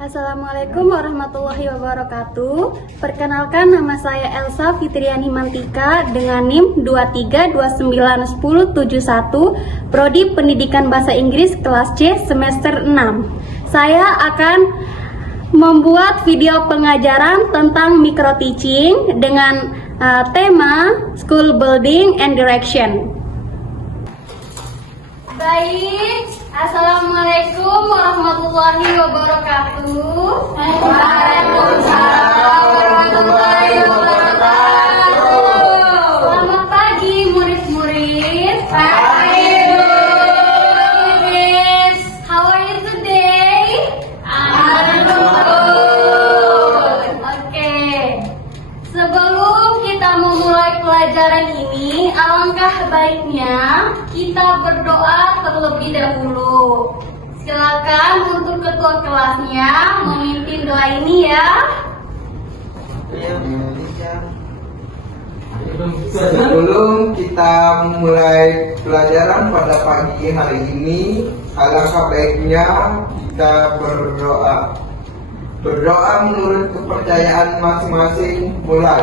Assalamualaikum warahmatullahi wabarakatuh. Perkenalkan, nama saya Elsa Fitriani Mantika dengan NIM 23291071, Prodi Pendidikan Bahasa Inggris kelas C semester 6. Saya akan membuat video pengajaran tentang micro teaching dengan tema School Building and Direction. Baik, Assalamualaikum warahmatullahi wabarakatuh. Waalaikumsalam warahmatullahi wabarakatuh. Selamat pagi murid-murid. Pagi. How are you today? I'm good. Oke. Sebelum kita memulai pelajaran ini, alangkah baiknya kita berdoa terlebih dahulu. Silakan untuk ketua kelasnya memimpin doa ini ya. Sebelum kita memulai pelajaran pada pagi hari ini, alangkah baiknya kita berdoa. Berdoa menurut kepercayaan masing-masing. Mulai.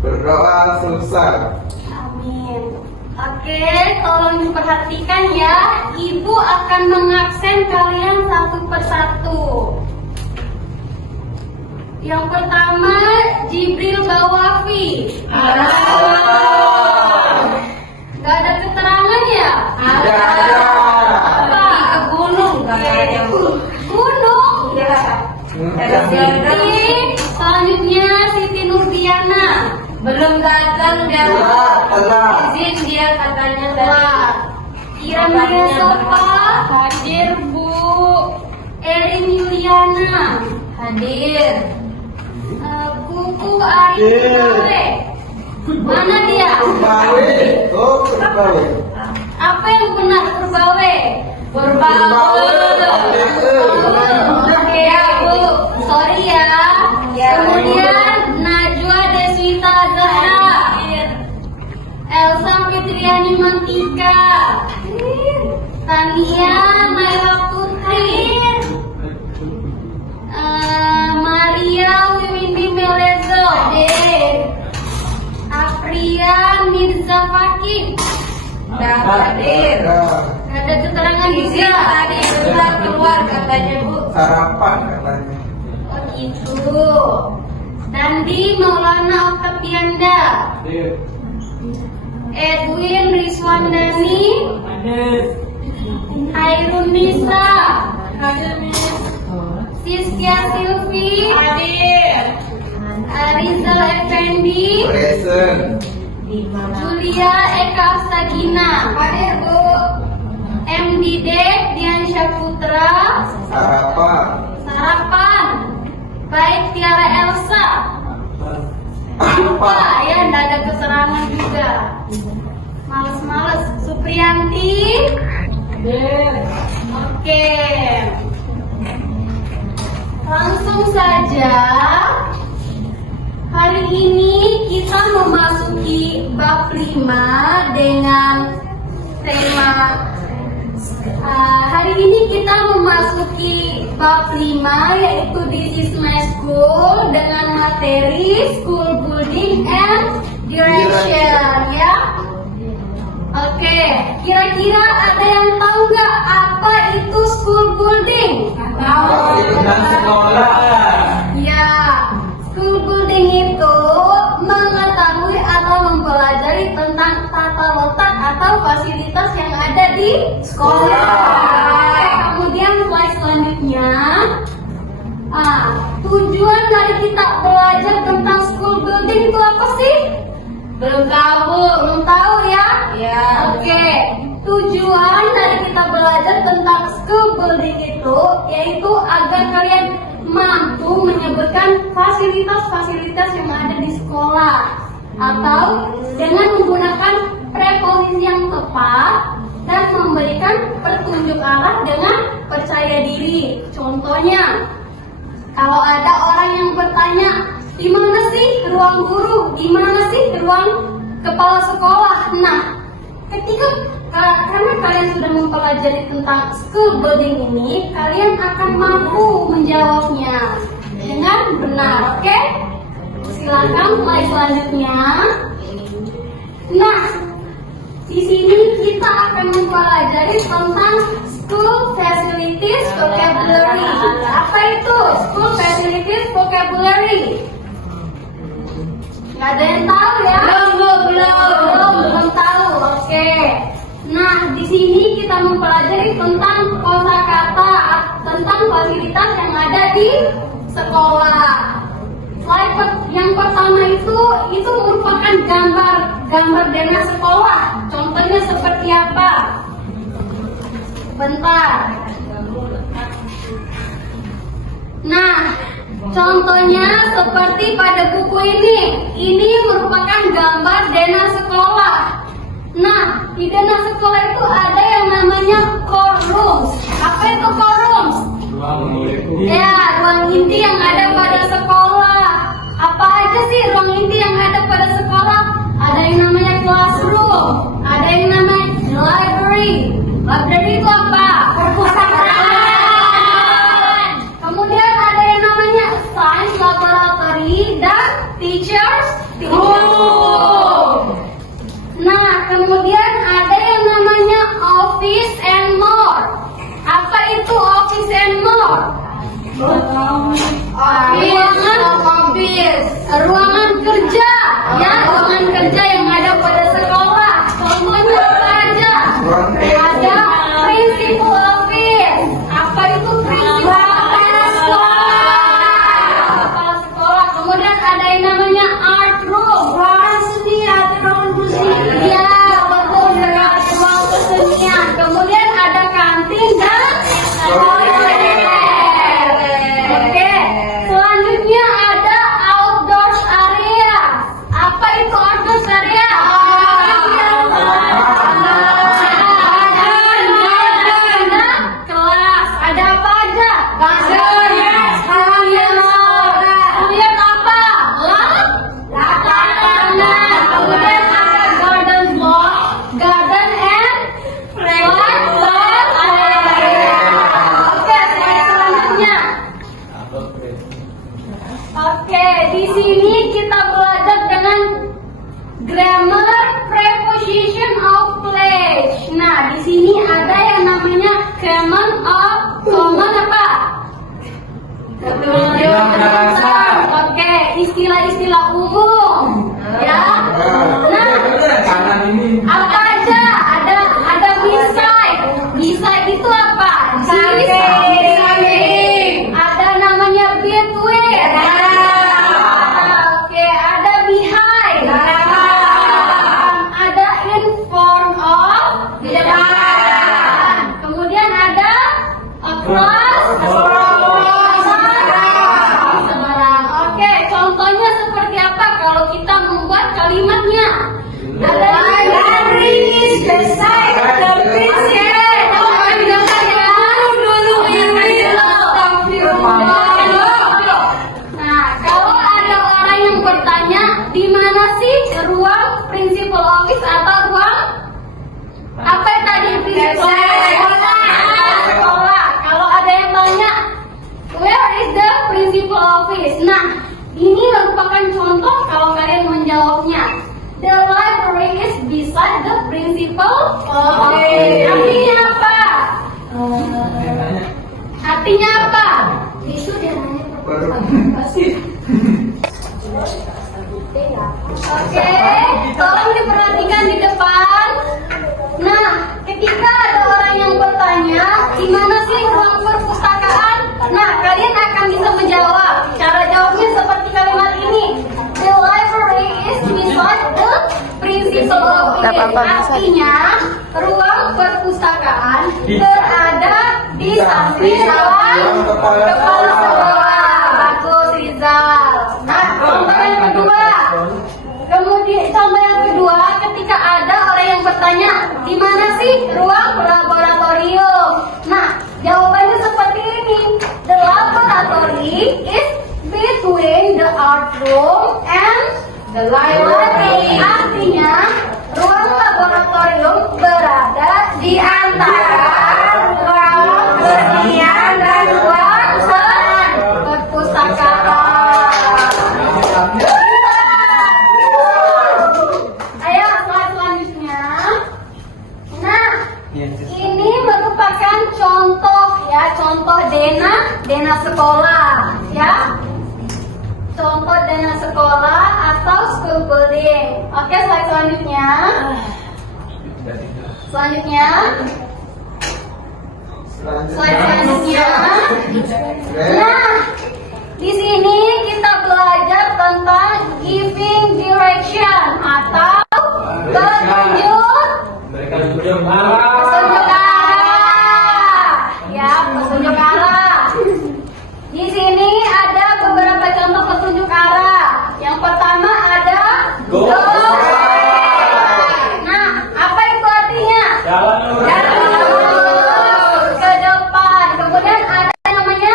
Berdoa selesai. Amin. Oke, tolong diperhatikan ya. Ibu akan mengabsen kalian satu persatu. Yang pertama, Jibril Bawafi. Gak ada keterangan ya? Tidak ada. Apa? Ke gunung katanya. Gunung? Tidak. Selanjutnya Siti Nurdiana. Belum datang dia. Telah. Izin dia katanya Wah. Kiranya Sofa. Hadir Bu. Erin Yuliana. Hadir. Kuku Ari Purbawe. Mana dia? Purbawe. Oh, Purbawe. Apa yang benar Purbawe? Purbawe. Oke ya Bu, sorry ya. Kemudian Najwa Deswita Zahra, Elsa Fitriani Mantika, Tania Naila Putri, Maria Windy Melezo, Apria Mirza Fakih. Hadir. Ada keterangan Izin juga. tadi sudah keluar katanya Bu. Sarapan katanya. Oh gitu. Dandi Maulana Oktavianda, Edwin Rizwandani, Hairun Nisa, Siskia Silvi, Rizal Effendi, Present. Julia Eka Astagina, Hadir Bu. MD Dian Syaputra, Sarapan, baik Tiara Elsa. Lupa ya, nggak ada keserangan juga. Males-males. Supriyanti. Oke. Langsung saja. Hari ini kita memasuki bab 5 dengan tema hari ini kita memasuki bab 5 yaitu This is my school dengan materi School Building and Direction ya. Oke, kira-kira ada yang tahu nggak apa itu School Building? Bangunan sekolah. Ya, School Building itu mengetahui atau mempelajari tentang tata letak atau fasilitas yang ada di sekolah. Kemudian slide selanjutnya, tujuan dari kita belajar tentang School Building itu apa sih? Belum tahu. Belum tahu ya? Ya. Oke, tujuan dari kita belajar tentang School Building itu yaitu agar kalian mampu menyebutkan fasilitas-fasilitas yang ada di sekolah atau dengan menggunakan preposisi yang tepat dan memberikan petunjuk arah dengan percaya diri. Contohnya, kalau ada orang yang bertanya, di mana sih ruang guru? Di mana sih ruang kepala sekolah? Nah, karena kalian sudah mempelajari tentang school building ini, kalian akan mampu menjawabnya dengan benar, oke? Silakan mulai selanjutnya. Nah, di sini kita akan mempelajari tentang school facilities vocabulary. Apa itu school facilities vocabulary? Nggak ada yang tahu ya? Belum tahu. Oke. Nah, di sini kita mempelajari tentang kosakata, tentang fasilitas yang ada di sekolah. Slide yang pertama itu merupakan gambar dana sekolah. Contohnya seperti apa? Bentar. Nah, contohnya seperti pada buku ini. Ini merupakan gambar dana sekolah. Nah, di dana sekolah itu ada yang namanya core rooms. Apa itu core rooms? Ya, ruang inti yang ada pada sekolah. Apa aja sih ruang inti yang ada pada sekolah? Ada yang namanya classroom, ada yang namanya library. Library itu apa? Perpustakaan. Kemudian ada yang namanya science laboratory dan teachers room. Nah, kemudian ada yang namanya office and more. Apa itu office and more? Ruangan kerja, ya, ruangan kerja yang ada pada sekolah. Contohnya apa aja? Ada principal office. Apa itu principal office? Kepala sekolah. Kemudian ada yang namanya art room. Ruangan seni, ada ruang kesenian. Ya, betul sekali, ruang kesenian. Kemudian ada kantin dan toilet. Oke, selanjutnya ada outdoor area. Apa itu outdoor area? Ada kelas. Ada apa aja? Kemudian apa? Lapangan. Kemudian ada garden block, garden and playground area. Oke, selanjutnya. Oke, di sini kita belajar dengan grammar preposition of place. Nah, di sini ada yang namanya common apa? Oke, istilah-istilah umum. Ya. Nah, apa aja? Ada beside. Beside itu apa? Ada namanya between. Oke, ada behind. Ada in front of. Kemudian ada across. Oke, contohnya seperti apa kalau kita membuat kalimatnya? Ada library is beside the president. Nah, kalau ada orang yang bertanya, di mana sih ruang principal office atau ruang apa yang tadi principal sekolah? Kalau ada yang tanya, where is the principal office? Nah, ini merupakan contoh kalau kalian menjawabnya. The library is beside the principal office. Artinya apa? Artinya apa? Itu dia nanya. Oke, tolong diperhatikan di depan. Nah, ketika ada orang yang bertanya, di mana sih ruang perpustakaan? Nah, kalian akan bisa menjawab. Cara jawabnya seperti kalimat ini. The library is beside the principal office. Artinya, ruang perpustakaan berada di samping ruang kepala sekolah. Bagus, Rizal. Nah, contoh yang kedua. Kemudian contoh yang kedua, ketika ada orang yang bertanya, di mana sih ruang laboratorium? Nah, jawabannya seperti ini. The laboratory is between the art room and the library. Artinya, ruang laboratorium di antara ruang berlian dan ruang perpustakaan. Ayo slide selanjutnya. Nah, ini merupakan contoh ya, contoh dana sekolah ya. Contoh dana sekolah atau school building. Oke, slide selanjutnya. Selanjutnya. Slide selanjutnya. Nah, di sini kita belajar tentang giving direction atau petunjuk arah. Ya, petunjuk arah. Di sini ada beberapa contoh petunjuk arah. Yang pertama ada go. Nah, apa itu artinya? Jalan lurus ke depan. Kemudian ada namanya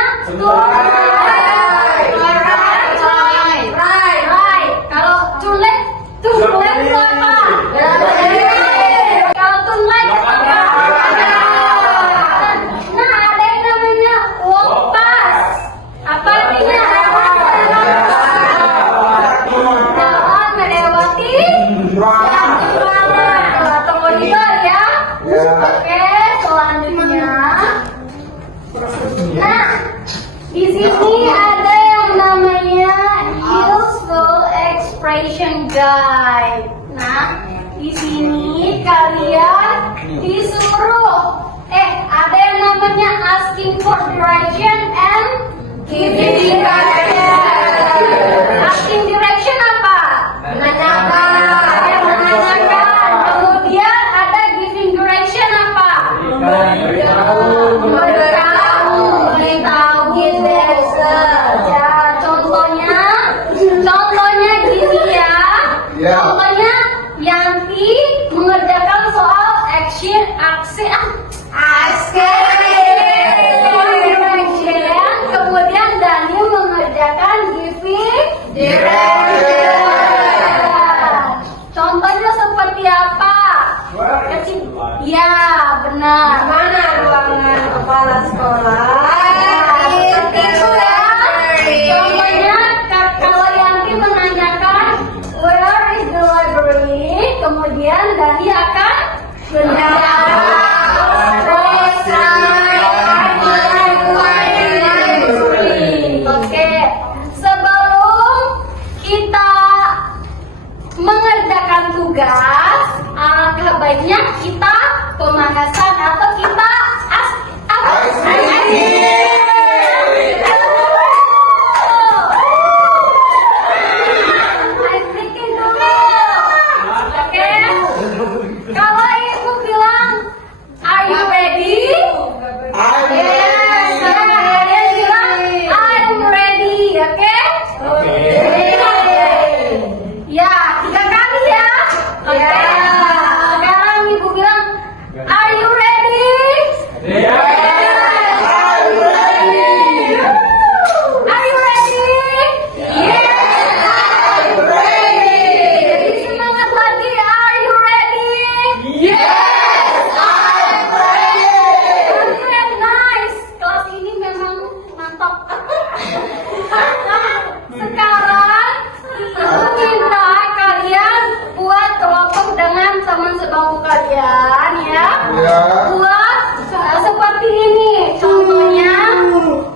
right. Kalau turn left itu apa? Kalau turn right apa? Nah, ada yang namanya walk pass. Apa artinya? Jalan melewati atau monitor ya. Oke, selanjutnya. Nah, di sini ada yang namanya useful expression guide. Nah, di sini kalian disuruh ada yang namanya asking for direction and giving direction. Asking direction apa? Menanyakan. Kemudian ada giving direction apa? Memberitahu gitu ya. Contohnya gini ya. Contohnya Yanti mengerjakan soal aksi direction, kemudian Daniel mengerjakan giving direction. Contohnya seperti apa? Ya, benar. Mana ruangan kepala sekolah? Seperti itu ya. Contohnya kalau Yanti menanyakan where is the library, kemudian Dani akan menjawab. Oke, sebelum kita mengerjakan tugas, alangkah baiknya kita pemanasan atau kita icebreaking dulu. Oke, kalau ibu bilang are you ready? Yes, dia bilang I'm ready. Oke? Ya, 3 kali ya. Oke. Sekarang ibu bilang are you ready? Are you ready? Yes, I'm ready. Jadi semangat lagi. Are you ready? Kalian nice. Kelas ini memang mantap. Sekarang ibu minta kalian buat kelompok dengan teman sebangku kalian ya. Buat seperti ini. Contohnya,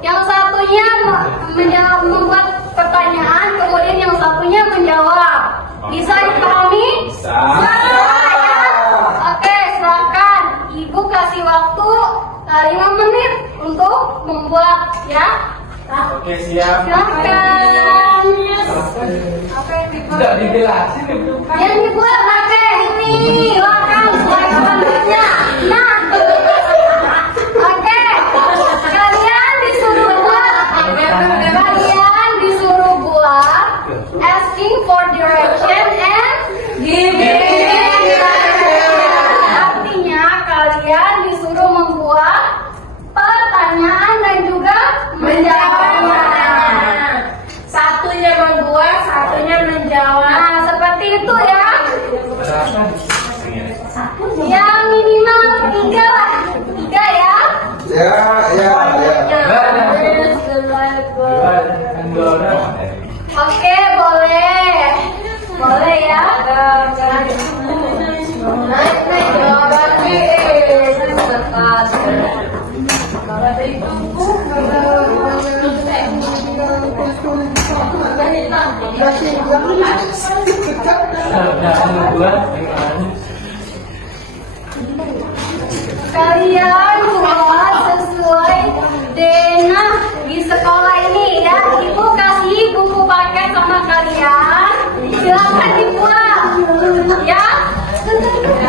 yang satunya membuat pertanyaan, kemudian yang satunya menjawab. Bisa dipahami? Bisa ya? Oke, silakan. Ibu kasih waktu 5 menit untuk membuat ya. Oke, siap. Silakan. Apa yang dibuat? Tidak dijelasin. Yang dibuat pakai ini. Silakan slide selanjutnya. Nah, oke. Kalian disuruh buat asking for direction and giving direction. Artinya kalian disuruh membuat pertanyaan dan juga menjawabnya. Satunya membuat, satunya menjawab. Nah, seperti itu ya. Berapa? Satu Kalian buat sesuai denah di sekolah ini ya. Ibu kasih buku paket sama kalian. Silakan dibuang. Ya. Silakan.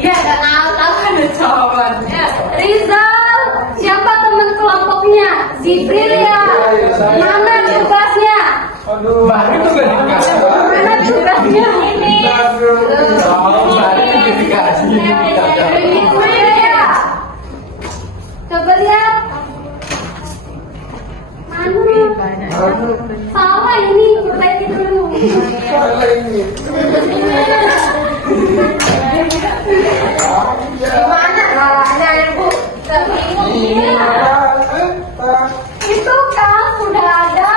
Iya, tahu kan jawabannya. Rizal, siapa teman kelompoknya? Zibril ya. Mana tugasnya? Baru juga dikasih. Mana tugasnya ini? Baru dikasih. Zibril ya. Coba lihat. Mana? Salah ini, perbaiki dulu. Gimana caranya ibu? Itu kan sudah ada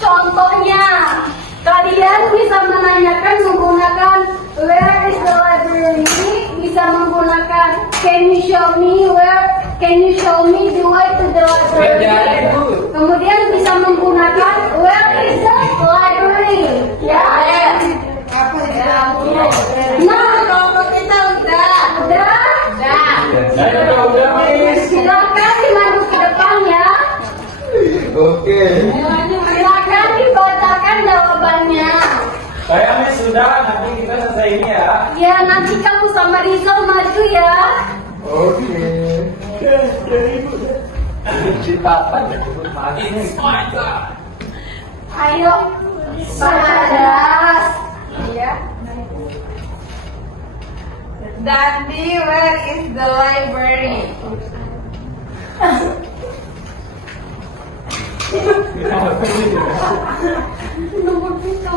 contohnya. Kalian bisa menanyakan menggunakan where is the library, bisa menggunakan can you show me the way to the library. Kemudian bisa menggunakan where is the library. Ya. Nah, kalau kita udah. Silakan dimadu ke depan ya. Oke. Silakan dibacakan jawabannya. Kayaknya sudah, nanti kita selesai ini ya. Ya, nanti kamu sama Rizal maju ya. Oke. Cipatan makin. Ayo, Bahadas. Iya. Dandi, where is the library? Nomor kita.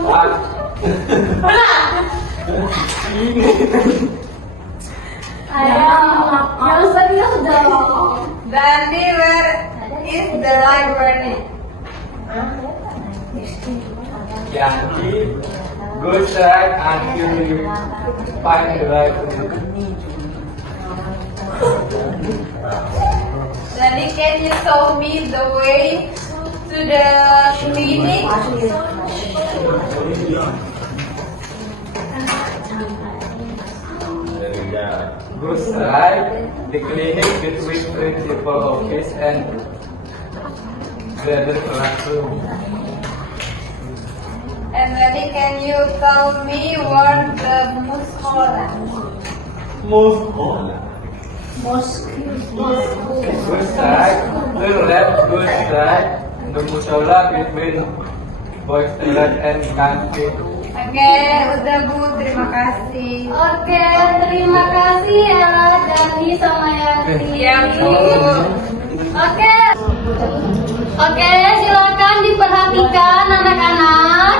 Ayo, yang serius dong. Dandi, where is the library? Yanti, go track until you find the right one. Dandi, can you show me the way to the clinic? Go straight the clinic between principal office and the classroom. And Dandi, can you tell me where the muskola? Move on. Go straight, turn left, go straight. The musola between boys toilet and canteen. Oke, udah Bu, terima kasih. Oke, terima kasih Ella, Dani, sama Yanti. Iya, Bu. Oke, silakan diperhatikan anak-anak.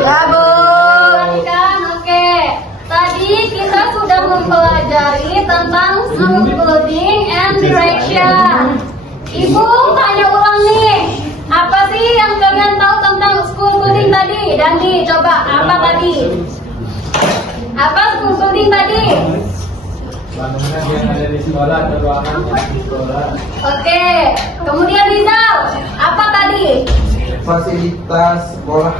Ya, Bu. Perhatikan, oke. Tadi kita sudah mempelajari tentang school building and direction. Ibu tanya ulang nih, apa sih yang kalian tahu tentang school building tadi? Dandi, coba apa tadi? Apa school building tadi? Bangunan yang ada di sekolah atau ruangan di sekolah. Oke, kemudian Rizal, apa tadi? Fasilitas sekolah,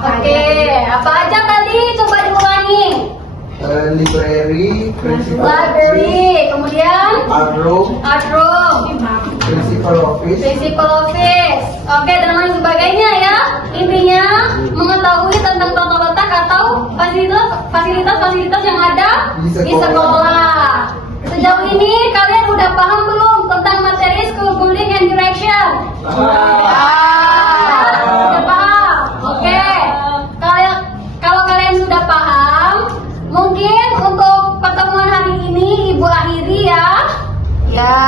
Oke, apa aja tadi? Coba diulangi. library, principal Library, kemudian art room, principal office, Oke, dan lain sebagainya ya. Intinya mengetahui tentang tata letak atau fasilitas yang ada di sekolah. Sejauh ini kalian udah paham belum tentang materi school building and direction? Sudah paham? Oke. Kalau kalian sudah paham, mungkin untuk pertemuan hari ini Ibu akhiri ya. Ya.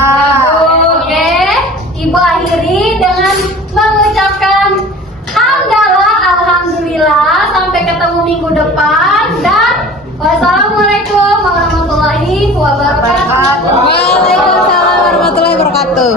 Oke, Ibu akhiri dengan mengucapkan hamdalah, alhamdulillah, sampai ketemu minggu depan dan wassalamualaikum warahmatullahi wabarakatuh. Waalaikumsalam warahmatullahi wabarakatuh.